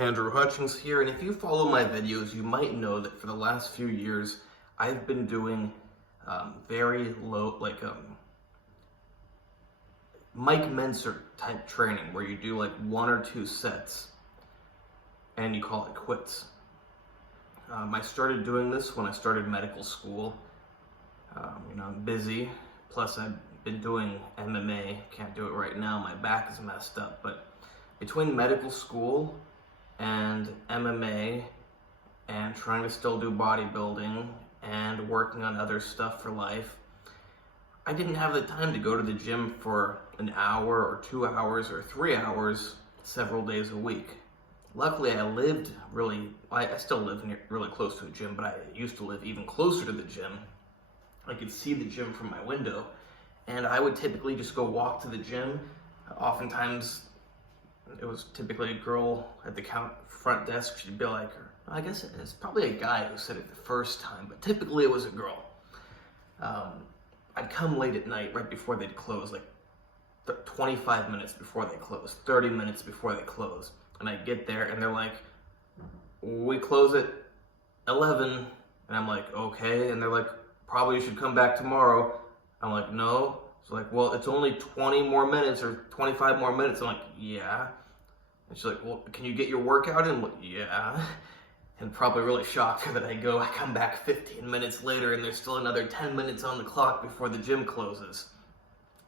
AndreyHutch here, and if you follow my videos, you might know that for the last few years, I've been doing very low, Mike Menser type training, where you do like 1 or 2 sets, and you call it quits. I started doing this when I started medical school. I'm busy, plus I've been doing MMA, can't do it right now, my back is messed up, but between medical school and MMA and trying to still do bodybuilding and working on other stuff for life, I didn't have the time to go to the gym for an hour or 2 hours or 3 hours several days a week. Luckily, I still live really close to a gym, but I used to live even closer to the gym. I could see the gym from my window, and I would typically just go walk to the gym. Oftentimes, it was typically a girl at the front desk. She'd be like, I guess it's probably a guy who said it the first time, but typically it was a girl. I'd come late at night, right before they'd close, like 25 minutes before they close, 30 minutes before they close. And I'd get there and they're like, we close at 11. And I'm like, okay. And they're like, probably you should come back tomorrow. I'm like, no. It's like, well, it's only 20 more minutes or 25 more minutes. I'm like, yeah. And she's like, well, can you get your workout in? I'm like, yeah. And probably really shocked her that I come back 15 minutes later and there's still another 10 minutes on the clock before the gym closes.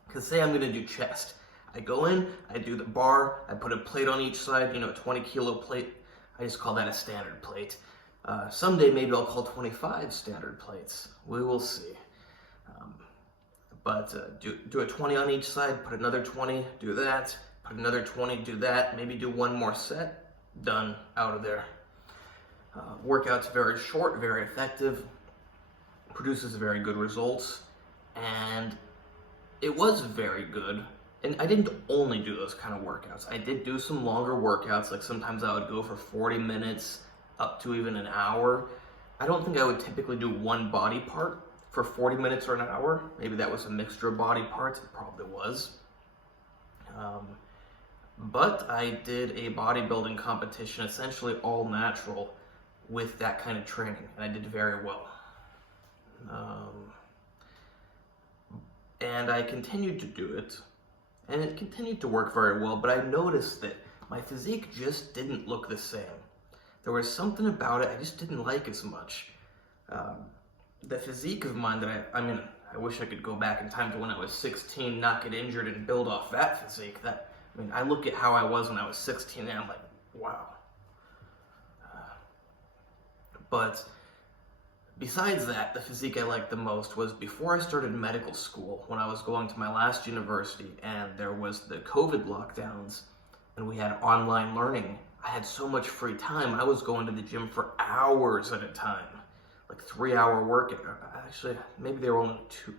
Because say I'm gonna do chest. I go in, I do the bar, I put a plate on each side, a 20 kilo plate. I just call that a standard plate. Someday maybe I'll call 25 standard plates. We will see. Do a 20 on each side, put another 20, do that, put another 20, do that, maybe do one more set, done, out of there. Workout's very short, very effective, produces very good results, and it was very good. And I didn't only do those kind of workouts. I did do some longer workouts, like sometimes I would go for 40 minutes, up to even an hour. I don't think I would typically do one body part for 40 minutes or an hour. Maybe that was a mixture of body parts, it probably was. But I did a bodybuilding competition, essentially all natural, with that kind of training, and I did very well. And I continued to do it, and it continued to work very well, but I noticed that my physique just didn't look the same. There was something about it I just didn't like as much. The physique of mine that I wish I could go back in time to when I was 16, not get injured and build off that physique. I look at how I was when I was 16 and I'm like, wow. But besides that, the physique I liked the most was before I started medical school, when I was going to my last university and there was the COVID lockdowns and we had online learning. I had so much free time, I was going to the gym for hours at a time, like 3-hour workout. Actually, maybe they were only 2.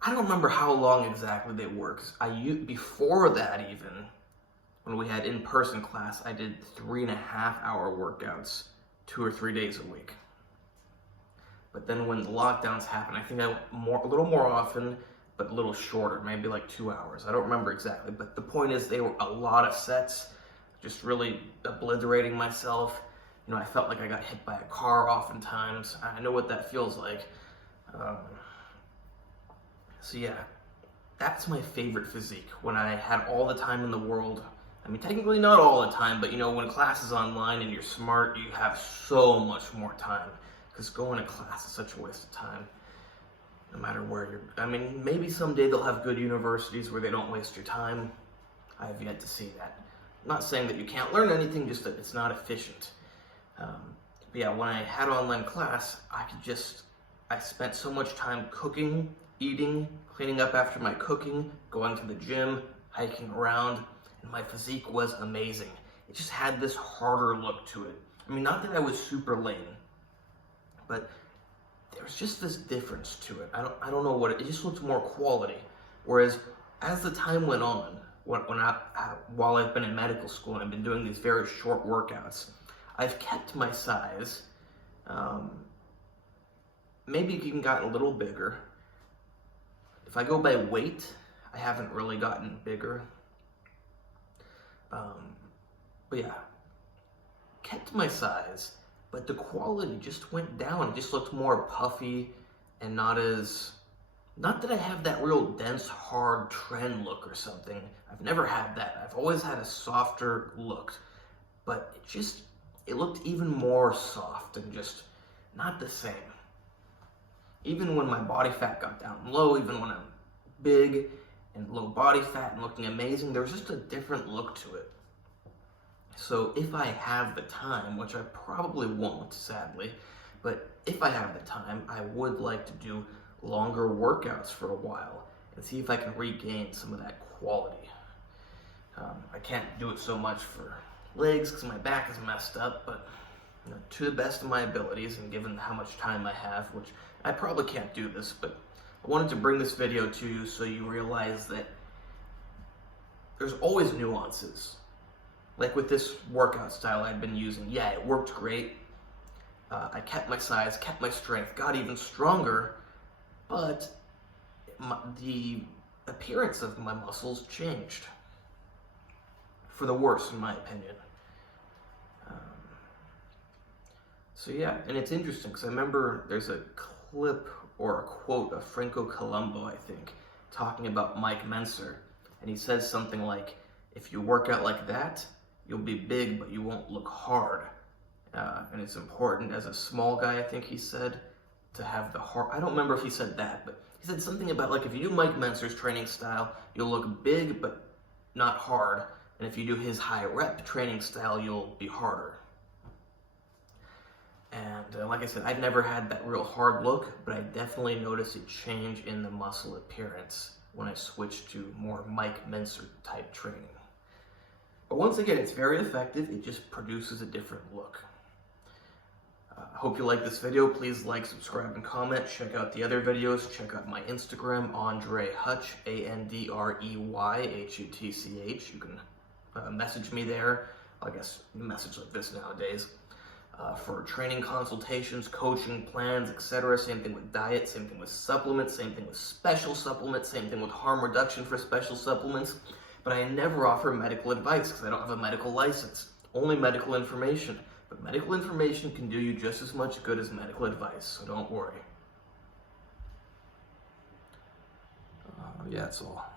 I don't remember how long exactly they were, because before that even, when we had in-person class, I did 3.5-hour workouts 2 or 3 days a week. But then when the lockdowns happened, I think I went a little more often, but a little shorter, maybe like 2 hours. I don't remember exactly, but the point is they were a lot of sets, just really obliterating myself. I felt like I got hit by a car oftentimes. I know what that feels like. So yeah, that's my favorite physique, when I had all the time in the world. Technically not all the time, but when class is online and you're smart, you have so much more time. Because going to class is such a waste of time, no matter where you're. Maybe someday they'll have good universities where they don't waste your time. I have yet to see that. I'm not saying that you can't learn anything, just that it's not efficient. But yeah, when I had online class, I spent so much time cooking, eating, cleaning up after my cooking, going to the gym, hiking around, and my physique was amazing. It just had this harder look to it. Not that I was super lean, but there was just this difference to it. I don't know what it just looked more quality. Whereas as the time went on, while I've been in medical school and I've been doing these very short workouts, I've kept my size, maybe even gotten a little bigger. If I go by weight, I haven't really gotten bigger. But yeah, kept my size, but the quality just went down. It just looked more puffy and not that I have that real dense, hard trend look or something. I've never had that. I've always had a softer look, but it looked even more soft and just not the same. Even when my body fat got down low, even when I'm big and low body fat and looking amazing, there was just a different look to it. So if I have the time, which I probably won't, sadly, but if I have the time, I would like to do longer workouts for a while and see if I can regain some of that quality. I can't do it so much for legs because my back is messed up, but to the best of my abilities and given how much time I have, which I probably can't do this, but I wanted to bring this video to you so you realize that there's always nuances. Like with this workout style I'd been using, yeah, it worked great. I kept my size, kept my strength, got even stronger, but the appearance of my muscles changed. For the worse, in my opinion. So yeah, and it's interesting because I remember there's a clip or a quote of Franco Colombo, I think, talking about Mike Mentzer, and he says something like, if you work out like that, you'll be big, but you won't look hard. And it's important as a small guy, I think he said, to have the heart. I don't remember if he said that, but he said something about like if you do Mike Mentzer's training style, you'll look big but not hard, and if you do his high rep training style, you'll be harder. And like I said, I've never had that real hard look, but I definitely noticed a change in the muscle appearance when I switched to more Mike Mentzer type training. But once again, it's very effective. It just produces a different look. I hope you like this video. Please like, subscribe, and comment. Check out the other videos. Check out my Instagram, AndreyHutch, AndreyHutch. You can message me there. I guess message like this nowadays. For training consultations, coaching plans, etc. Same thing with diet, same thing with supplements, same thing with special supplements, same thing with harm reduction for special supplements. But I never offer medical advice because I don't have a medical license. Only medical information. But medical information can do you just as much good as medical advice, so don't worry. Yeah, that's all.